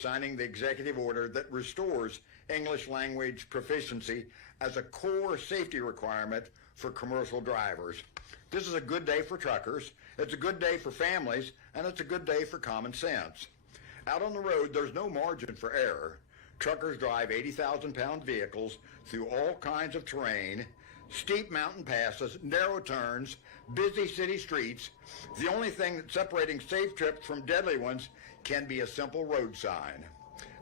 signing the executive order that restores English language proficiency as a core safety requirement for commercial drivers. This is a good day for truckers, it's a good day for families, and it's a good day for common sense. Out on the road, there's no margin for error. Truckers drive 80,000-pound vehicles through all kinds of terrain, steep mountain passes, narrow turns, busy city streets. The only thing that's separating safe trips from deadly ones can be a simple road sign.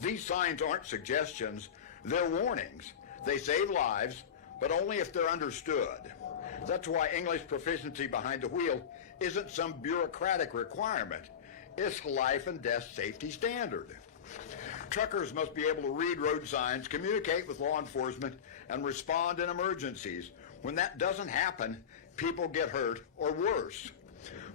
These signs aren't suggestions, they're warnings. They save lives, but only if they're understood. That's why English proficiency behind the wheel isn't some bureaucratic requirement. It's a life and death safety standard. Truckers must be able to read road signs, communicate with law enforcement, and respond in emergencies. When that doesn't happen, people get hurt or worse.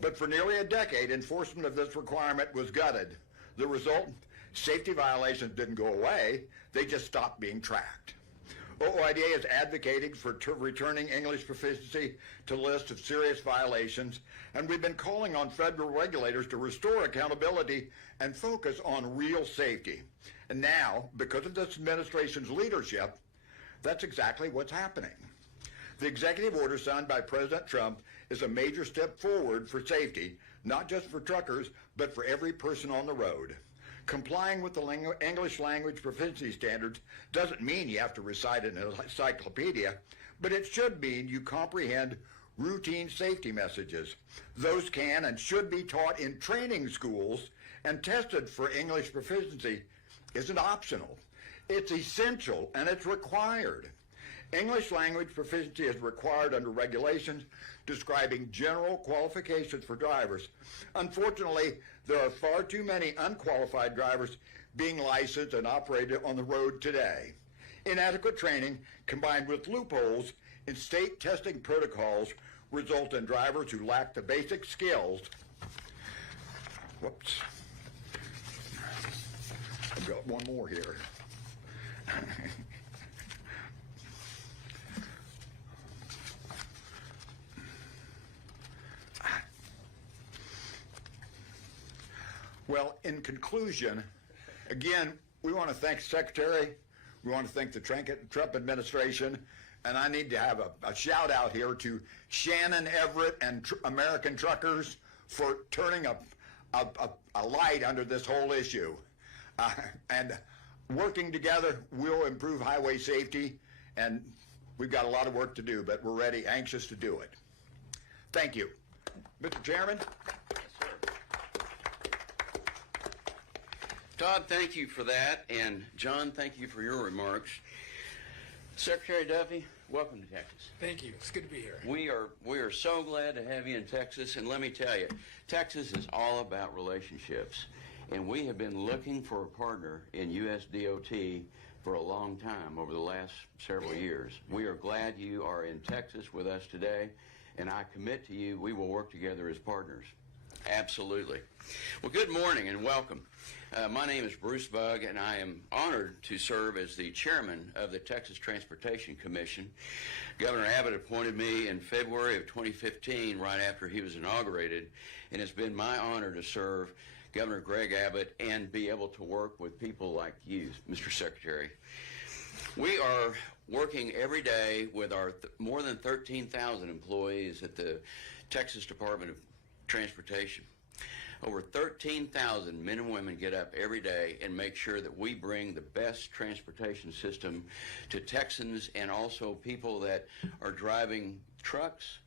But for nearly a decade, enforcement of this requirement was gutted. The result, safety violations didn't go away, they just stopped being tracked. OOIDA is advocating for returning English proficiency to the list of serious violations, and we've been calling on federal regulators to restore accountability and focus on real safety. And now, because of this administration's leadership, that's exactly what's happening. The executive order signed by President Trump is a major step forward for safety, not just for truckers, but for every person on the road. Complying with the English language proficiency standards doesn't mean you have to recite an encyclopedia, but it should mean you comprehend routine safety messages. Those can and should be taught in training schools, and tested for English proficiency isn't optional. It's essential and it's required. English language proficiency is required under regulations describing general qualifications for drivers. Unfortunately, there are far too many unqualified drivers being licensed and operated on the road today. Inadequate training combined with loopholes in state testing protocols result in drivers who lack the basic skills. Whoops. I've got one more here. Well, in conclusion, again, we want to thank the Secretary, we want to thank the Trump administration, and I need to have a shout out here to Shannon Everett and American truckers for turning a light under this whole issue. And working together, we'll improve highway safety, and we've got a lot of work to do, but we're ready, anxious to do it. Thank you. Mr. Chairman? Todd, thank you for that, and John, thank you for your remarks. Secretary Duffy, welcome to Texas. Thank you. It's good to be here. We are so glad to have you in Texas, and let me tell you, Texas is all about relationships, and we have been looking for a partner in U.S. DOT for a long time over the last several years. We are glad you are in Texas with us today, and I commit to you we will work together as partners. Absolutely. Well, good morning and welcome. My name is Bruce Bugg, and I am honored to serve as the chairman of the Texas Transportation Commission. Governor Abbott appointed me in February of 2015, right after he was inaugurated, and it's been my honor to serve Governor Greg Abbott and be able to work with people like you, Mr. Secretary. We are working every day with our more than 13,000 employees at the Texas Department of Transportation. Over 13,000 men and women get up every day and make sure that we bring the best transportation system to Texans and also people that are driving trucks.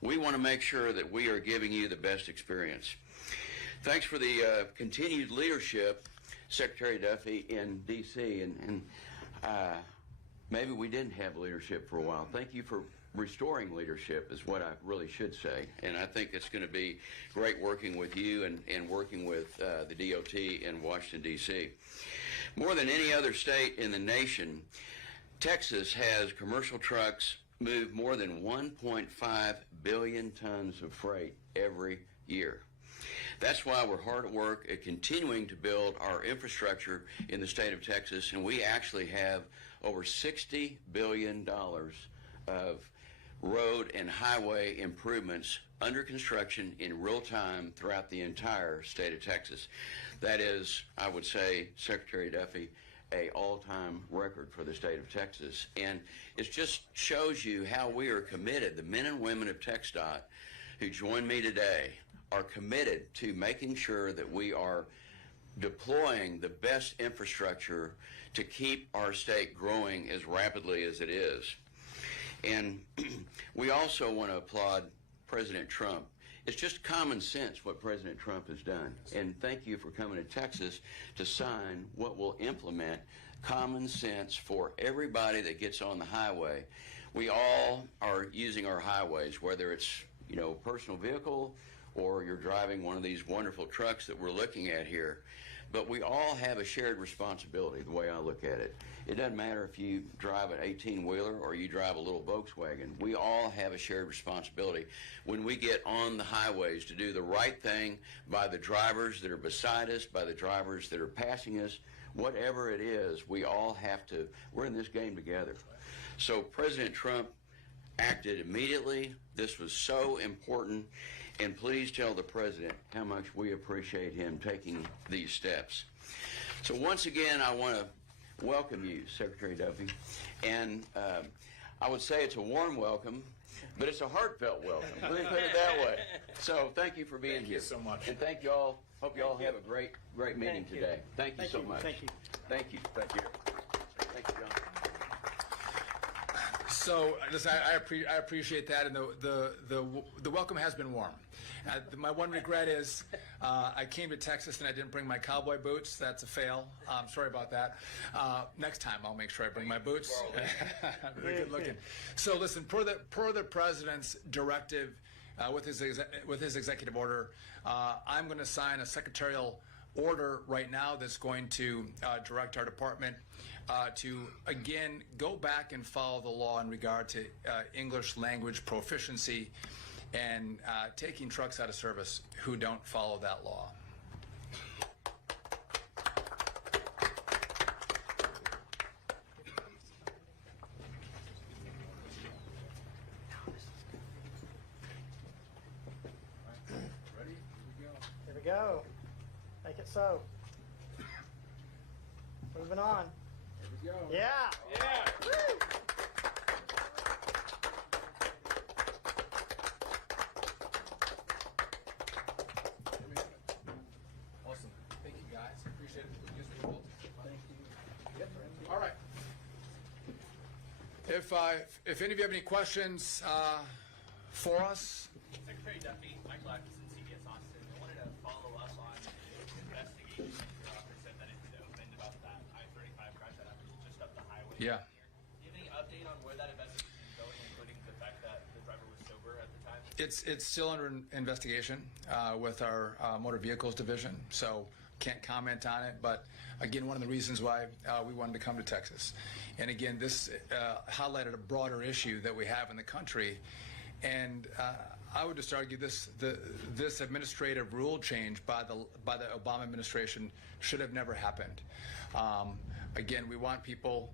We want to make sure that we are giving you the best experience. Thanks for the continued leadership, Secretary Duffy, in D.C. And maybe we didn't have leadership for a while. Thank you for restoring leadership is what I really should say, and I think it's going to be great working with you and working with the DOT in Washington, D.C. More than any other state in the nation, Texas has commercial trucks move more than 1.5 billion tons of freight every year. That's why we're hard at work at continuing to build our infrastructure in the state of Texas, and we actually have over $60 billion of road and highway improvements under construction in real time throughout the entire state of Texas. That is, I would say, Secretary Duffy, a all-time record for the state of Texas. And it just shows you how we are committed. The men and women of TxDOT who join me today are committed to making sure that we are deploying the best infrastructure to keep our state growing as rapidly as it is. And we also want to applaud President Trump. It's just common sense what President Trump has done. And thank you for coming to Texas to sign what will implement common sense for everybody that gets on the highway. We all are using our highways, whether it's, personal vehicle or you're driving one of these wonderful trucks that we're looking at here. But we all have a shared responsibility, the way I look at it. It doesn't matter if you drive an 18-wheeler or you drive a little Volkswagen. We all have a shared responsibility when we get on the highways to do the right thing by the drivers that are beside us, by the drivers that are passing us. Whatever it is, we all have to, we're in this game together. So President Trump acted immediately. This was so important. And please tell the President how much we appreciate him taking these steps. So once again, I want to welcome you, Secretary Duffy. And I would say it's a warm welcome, but it's a heartfelt welcome. Let me put it that way. So thank you for being here. Thank you so much. And thank you all. Hope you all have a great meeting today. Thank you so much. Thank you. Thank you. Thank you. Thank you, John. So, listen, I appreciate that, and the welcome has been warm. My one regret is I came to Texas and I didn't bring my cowboy boots. That's a fail. Sorry about that. Next time I'll make sure I bring my boots. Very good looking. So, listen, per the president's directive, with his executive order, I'm going to sign a secretarial order right now that's going to direct our department to, again, go back and follow the law in regard to English language proficiency and taking trucks out of service who don't follow that law. Ready? Here we go. Make it so. Moving on. Here we go. Yeah. Yeah. Woo! Awesome. Thank you, guys. Appreciate it. Thank you. All right. If any of you have any questions for us, Secretary Duffy, Michael Atkinson, CBS Austin. I wanted to follow up on the investigation your office said that it had opened about that I-35 crash that happened just up the highway. Yeah. Do you have any update on where that investigation is going, including the fact that the driver was sober at the time? it's still under investigation with our motor vehicles division, so can't comment on it. But again, one of the reasons why we wanted to come to Texas, and again, this highlighted a broader issue that we have in the country, and I would just argue this administrative rule change by the Obama administration should have never happened. Again, we want people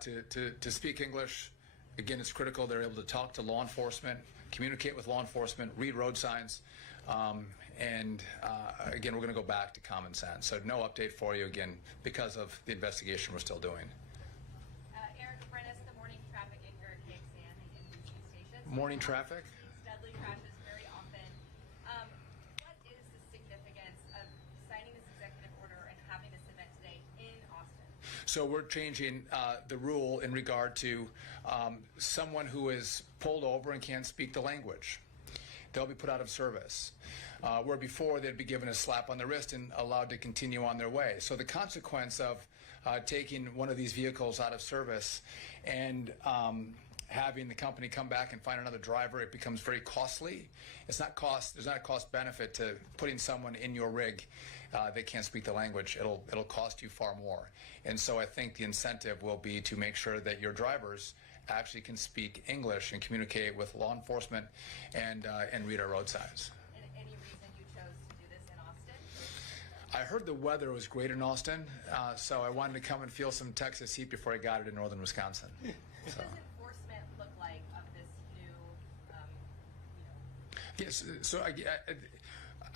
to speak English. Again, it's critical they're able to talk to law enforcement, communicate with law enforcement, read road signs, and again, we're going to go back to common sense. So no update for you again because of the investigation we're still doing. Eric Brennis, the morning traffic anchor at KXAN and NBC stations. Morning traffic? Deadly crashes very often. What is the significance of signing this executive order and having this event today in Austin? So we're changing the rule in regard to someone who is pulled over and can't speak the language. They'll be put out of service. Where before they'd be given a slap on the wrist and allowed to continue on their way. So the consequence of taking one of these vehicles out of service and having the company come back and find another driver, it becomes very costly. There's not a cost benefit to putting someone in your rig that can't speak the language. It'll cost you far more. And so I think the incentive will be to make sure that your drivers actually can speak English and communicate with law enforcement and read our road signs. And any reason you chose to do this in Austin? I heard the weather was great in Austin, so I wanted to come and feel some Texas heat before I got it in northern Wisconsin. What So. does enforcement look like of this new Yes, so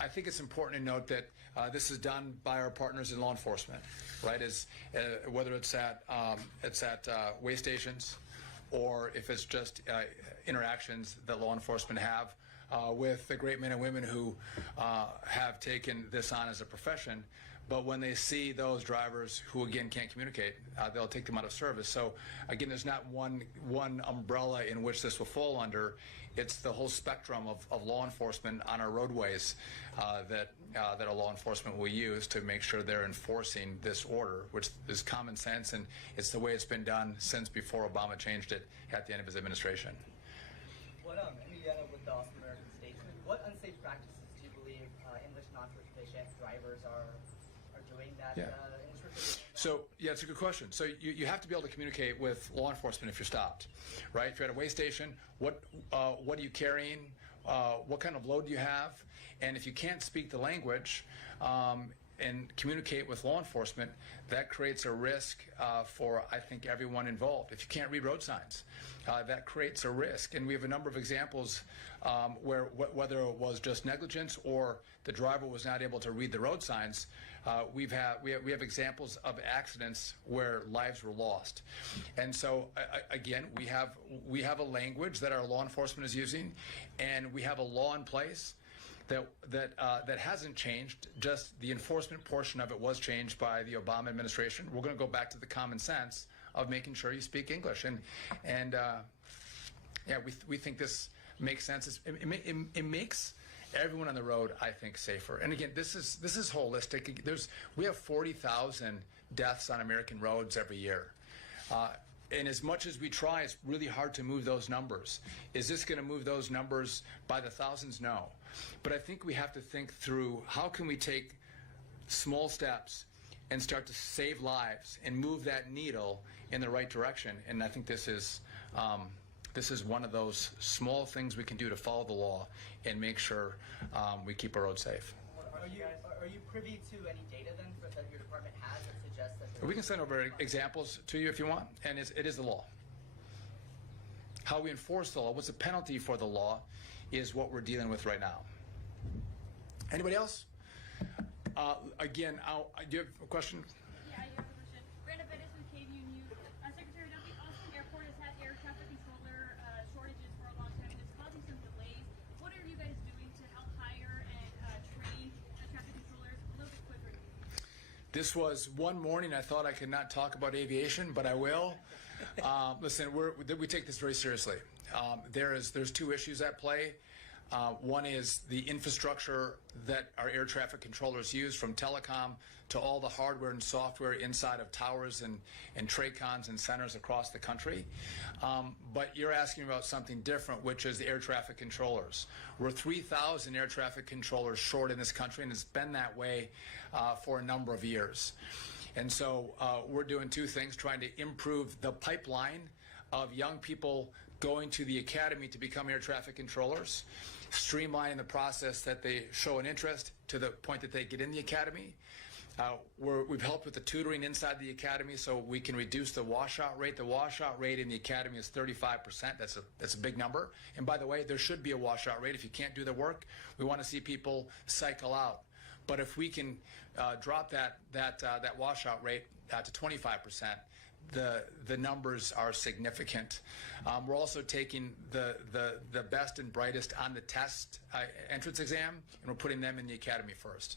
I think it's important to note that this is done by our partners in law enforcement, right? Whether it's at way stations, or if it's just interactions that law enforcement have with the great men and women who have taken this on as a profession. But when they see those drivers who, again, can't communicate, they'll take them out of service. So, again, there's not one umbrella in which this will fall under. It's the whole spectrum of law enforcement on our roadways that our law enforcement will use to make sure they're enforcing this order, which is common sense, and it's the way it's been done since before Obama changed it at the end of his administration. What, Indiana, with the Awesome American Statesman, what unsafe practices do you believe English non-proficient drivers are doing that Yeah. English proficient? So, yeah, it's a good question. So you have to be able to communicate with law enforcement if you're stopped, right? If you're at a way station, what are you carrying? What kind of load do you have? And if you can't speak the language and communicate with law enforcement, that creates a risk for, I think, everyone involved. If you can't read road signs, that creates a risk. And we have a number of examples where whether it was just negligence or the driver was not able to read the road signs, we have examples of accidents where lives were lost. And so again, we have a language that our law enforcement is using, and we have a law in place that hasn't changed. Just the enforcement portion of it was changed by the Obama administration. We're going to go back to the common sense of making sure you speak English, and yeah, we think this makes sense. It makes everyone on the road, I think, safer. And again, this is holistic. We have 40,000 deaths on American roads every year. And as much as we try, it's really hard to move those numbers. Is this going to move those numbers by the thousands? No. But I think we have to think through how can we take small steps and start to save lives and move that needle in the right direction. And I think this is one of those small things we can do to follow the law and make sure we keep our roads safe. Are you privy to any data then that your department has that suggests that We can send over examples to you if you want, and it is the law. How we enforce the law, what's the penalty for the law, is what we're dealing with right now. Anybody else? Again, do you have a question? Yeah, I have a question. Brenda Bettis with KVU News. Secretary Duffy, Austin Airport has had air traffic controller shortages for a long time, and it's causing some delays. What are you guys doing to help hire and train traffic controllers? A little bit quicker. This was one morning I thought I could not talk about aviation, but I will. Listen, we take this very seriously. There's two issues at play. One is the infrastructure that our air traffic controllers use, from telecom to all the hardware and software inside of towers and TRACONs and centers across the country. But you're asking about something different, which is the air traffic controllers. We're 3,000 air traffic controllers short in this country, and it's been that way for a number of years. And so we're doing two things, trying to improve the pipeline of young people going to the academy to become air traffic controllers, streamlining the process that they show an interest to the point that they get in the academy. We've helped with the tutoring inside the academy so we can reduce the washout rate. The washout rate in the academy is 35%. That's a big number. And by the way, there should be a washout rate. If you can't do the work, we want to see people cycle out. But if we can drop that washout rate to 25%, the numbers are significant. We're also taking the best and brightest on the test entrance exam, and we're putting them in the academy first.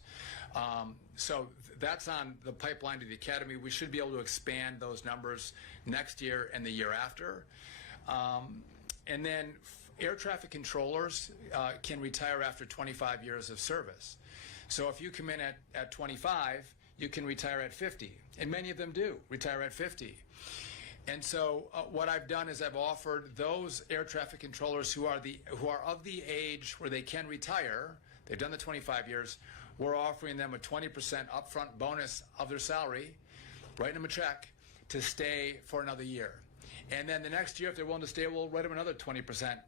So that's on the pipeline to the academy. We should be able to expand those numbers next year and the year after. And then air traffic controllers can retire after 25 years of service. So if you come in at 25, you can retire at 50, and many of them do retire at 50. And so what I've done is I've offered those air traffic controllers who are of the age where they can retire, they've done the 25 years, we're offering them a 20% upfront bonus of their salary, writing them a check to stay for another year. And then the next year, if they're willing to stay, we'll write them another 20%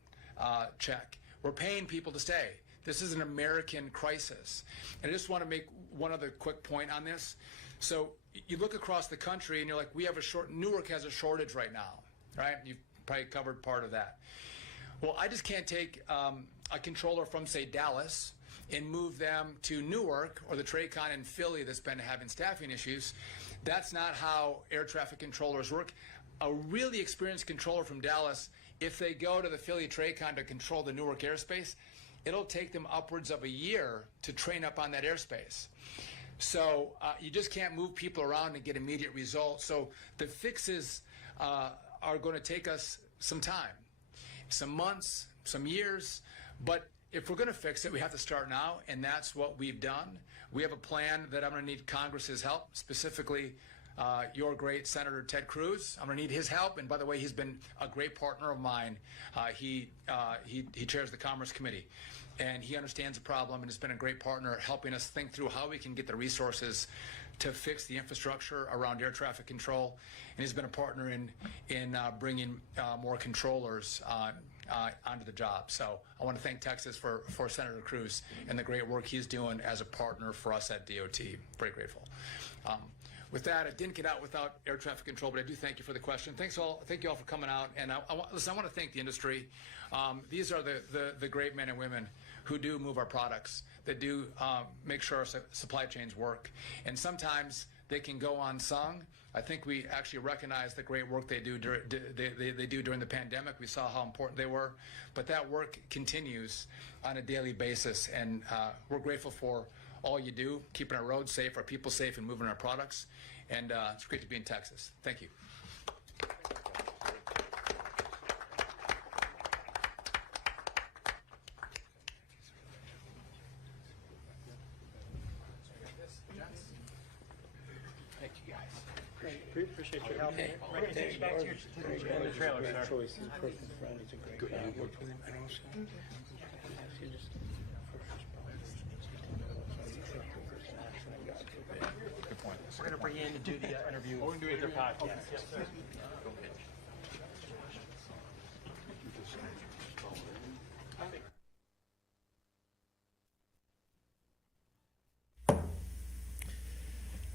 check. We're paying people to stay. This is an American crisis. And I just want to make one other quick point on this. So you look across the country and you're like, Newark has a shortage right now, right? You've probably covered part of that. Well, I just can't take a controller from, say, Dallas and move them to Newark or the TRACON in Philly that's been having staffing issues. That's not how air traffic controllers work. A really experienced controller from Dallas, if they go to the Philly TRACON to control the Newark airspace, it'll take them upwards of a year to train up on that airspace. So you just can't move people around and get immediate results. So the fixes are going to take us some time, some months, some years. But if we're going to fix it, we have to start now, and that's what we've done. We have a plan that I'm going to need Congress's help, specifically your great Senator Ted Cruz. I'm going to need his help. And by the way, he's been a great partner of mine. He chairs the Commerce Committee, and he understands the problem and has been a great partner helping us think through how we can get the resources to fix the infrastructure around air traffic control. And he's been a partner in bringing more controllers onto the job. So I want to thank Texas for Senator Cruz and the great work he's doing as a partner for us at DOT. Very grateful. With that, I didn't get out without air traffic control, but I do thank you for the question. Thank you all for coming out. And listen, I want to thank the industry. These are the great men and women who do move our products, that do make sure our supply chains work. And sometimes they can go unsung. I think we actually recognize the great work they do during the pandemic. We saw how important they were. But that work continues on a daily basis. And we're grateful for all you do, keeping our roads safe, our people safe, and moving our products. And it's great to be in Texas. Thank you. Thank you, guys. Appreciate your help. Right, take you back to the trailer, sir. Choice. He's a perfect friend. He's a great guy. You worked with him and also. Good point. We're going to bring you in to do the interview with your podcast. Yes, sir.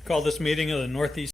Call this meeting of the Northeast